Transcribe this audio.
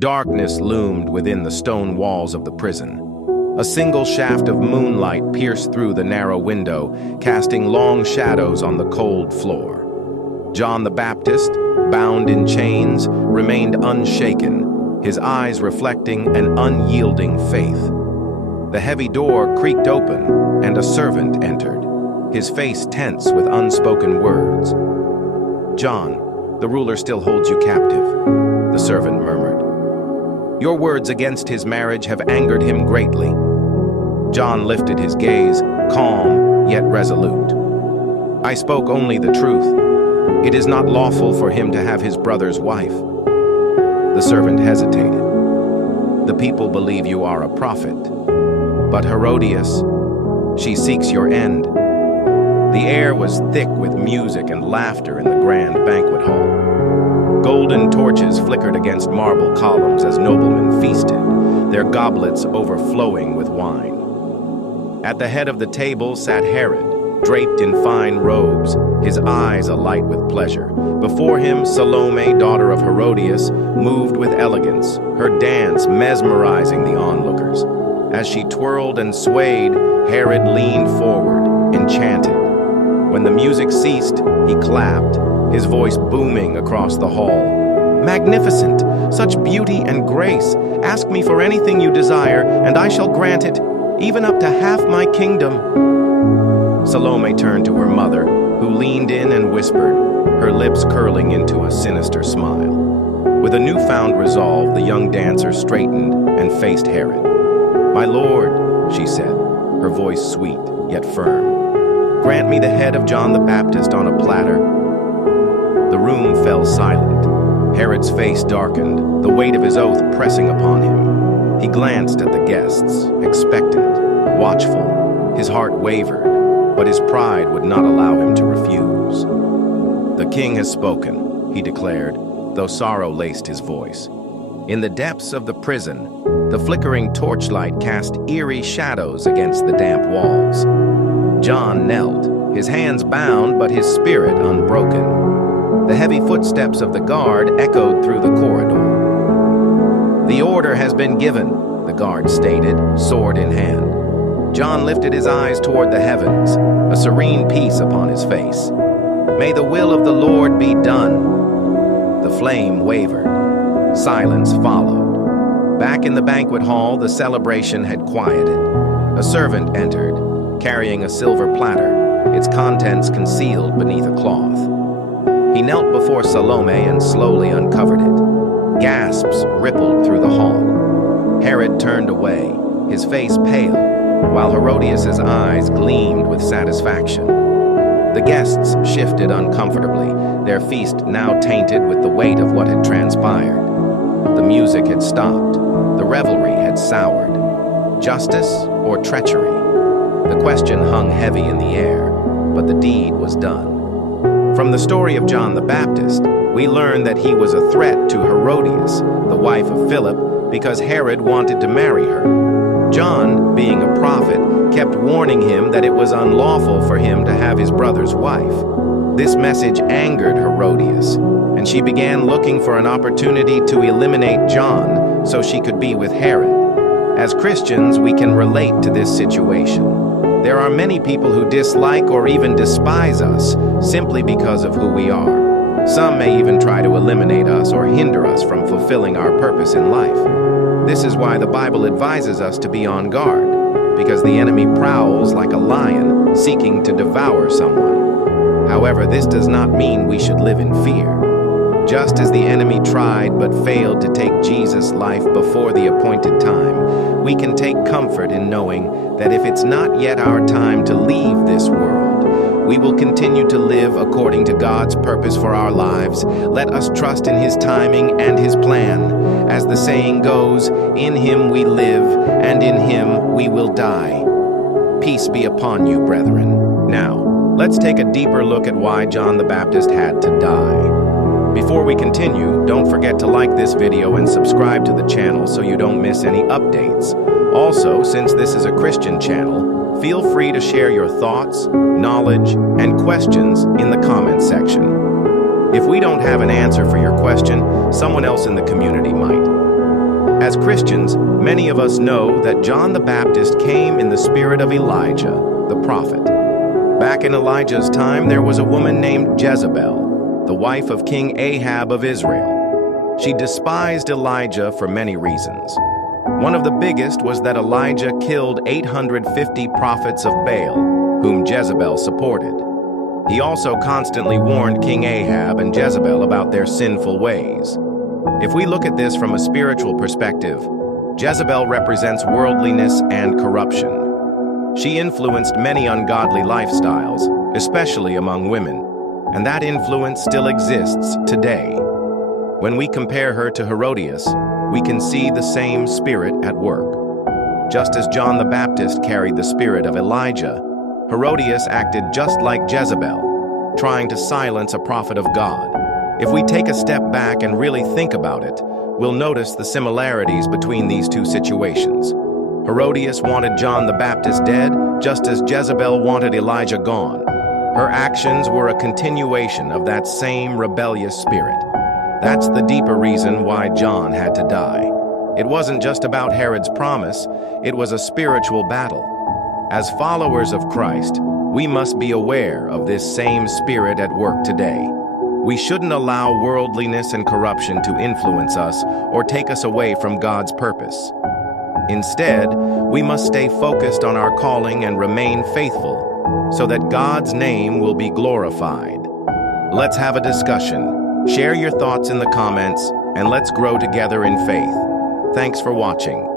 Darkness loomed within the stone walls of the prison. A single shaft of moonlight pierced through the narrow window, casting long shadows on the cold floor. John the Baptist, bound in chains, remained unshaken, his eyes reflecting an unyielding faith. The heavy door creaked open, and a servant entered, his face tense with unspoken words. "John, the ruler still holds you captive," the servant murmured. "Your words against his marriage have angered him greatly." John lifted his gaze, calm yet resolute. "I spoke only the truth. It is not lawful for him to have his brother's wife." The servant hesitated. "The people believe you are a prophet. But Herodias, she seeks your end." The air was thick with music and laughter in the grand banquet hall. Golden torches flickered against marble columns as noblemen feasted, their goblets overflowing with wine. At the head of the table sat Herod, draped in fine robes, his eyes alight with pleasure. Before him, Salome, daughter of Herodias, moved with elegance, her dance mesmerizing the onlookers. As she twirled and swayed, Herod leaned forward, enchanted. When the music ceased, he clapped, his voice booming across the hall. "Magnificent! Such beauty and grace! Ask me for anything you desire, and I shall grant it, even up to half my kingdom." Salome turned to her mother, who leaned in and whispered, her lips curling into a sinister smile. With a newfound resolve, the young dancer straightened and faced Herod. "My lord," she said, her voice sweet yet firm, "grant me the head of John the Baptist on a platter." The room fell silent. Herod's face darkened, the weight of his oath pressing upon him. He glanced at the guests, expectant, watchful. His heart wavered, but his pride would not allow him to refuse. "The king has spoken," he declared, though sorrow laced his voice. In the depths of the prison, the flickering torchlight cast eerie shadows against the damp walls. John knelt, his hands bound but his spirit unbroken. The heavy footsteps of the guard echoed through the corridor. "The order has been given," the guard stated, sword in hand. John lifted his eyes toward the heavens, a serene peace upon his face. "May the will of the Lord be done." The flame wavered. Silence followed. Back in the banquet hall, the celebration had quieted. A servant entered, carrying a silver platter, its contents concealed beneath a cloth. He knelt before Salome and slowly uncovered it. Gasps rippled through the hall. Herod turned away, his face pale, while Herodias' eyes gleamed with satisfaction. The guests shifted uncomfortably, their feast now tainted with the weight of what had transpired. The music had stopped, the revelry had soured. Justice or treachery? The question hung heavy in the air, but the deed was done. From the story of John the Baptist, we learn that he was a threat to Herodias, the wife of Philip, because Herod wanted to marry her. John, being a prophet, kept warning him that it was unlawful for him to have his brother's wife. This message angered Herodias, and she began looking for an opportunity to eliminate John so she could be with Herod. As Christians, we can relate to this situation. There are many people who dislike or even despise us simply because of who we are. Some may even try to eliminate us or hinder us from fulfilling our purpose in life. This is why the Bible advises us to be on guard, because the enemy prowls like a lion seeking to devour someone. However, this does not mean we should live in fear. Just as the enemy tried but failed to take Jesus' life before the appointed time, we can take comfort in knowing that if it's not yet our time to leave this world, we will continue to live according to God's purpose for our lives. Let us trust in His timing and His plan. As the saying goes, in Him we live, and in Him we will die. Peace be upon you, brethren. Now, let's take a deeper look at why John the Baptist had to die. Before we continue, don't forget to like this video and subscribe to the channel so you don't miss any updates. Also, since this is a Christian channel, feel free to share your thoughts, knowledge, and questions in the comments section. If we don't have an answer for your question, someone else in the community might. As Christians, many of us know that John the Baptist came in the spirit of Elijah, the prophet. Back in Elijah's time, there was a woman named Jezebel, the wife of King Ahab of Israel. She despised Elijah for many reasons. One of the biggest was that Elijah killed 850 prophets of Baal, whom Jezebel supported. He also constantly warned King Ahab and Jezebel about their sinful ways. If we look at this from a spiritual perspective, Jezebel represents worldliness and corruption. She influenced many ungodly lifestyles, especially among women, and that influence still exists today. When we compare her to Herodias, we can see the same spirit at work. Just as John the Baptist carried the spirit of Elijah, Herodias acted just like Jezebel, trying to silence a prophet of God. If we take a step back and really think about it, we'll notice the similarities between these two situations. Herodias wanted John the Baptist dead, just as Jezebel wanted Elijah gone. Her actions were a continuation of that same rebellious spirit. That's the deeper reason why John had to die. It wasn't just about Herod's promise, it was a spiritual battle. As followers of Christ, we must be aware of this same spirit at work today. We shouldn't allow worldliness and corruption to influence us or take us away from God's purpose. Instead, we must stay focused on our calling and remain faithful so that God's name will be glorified. Let's have a discussion. Share your thoughts in the comments, and let's grow together in faith. Thanks for watching.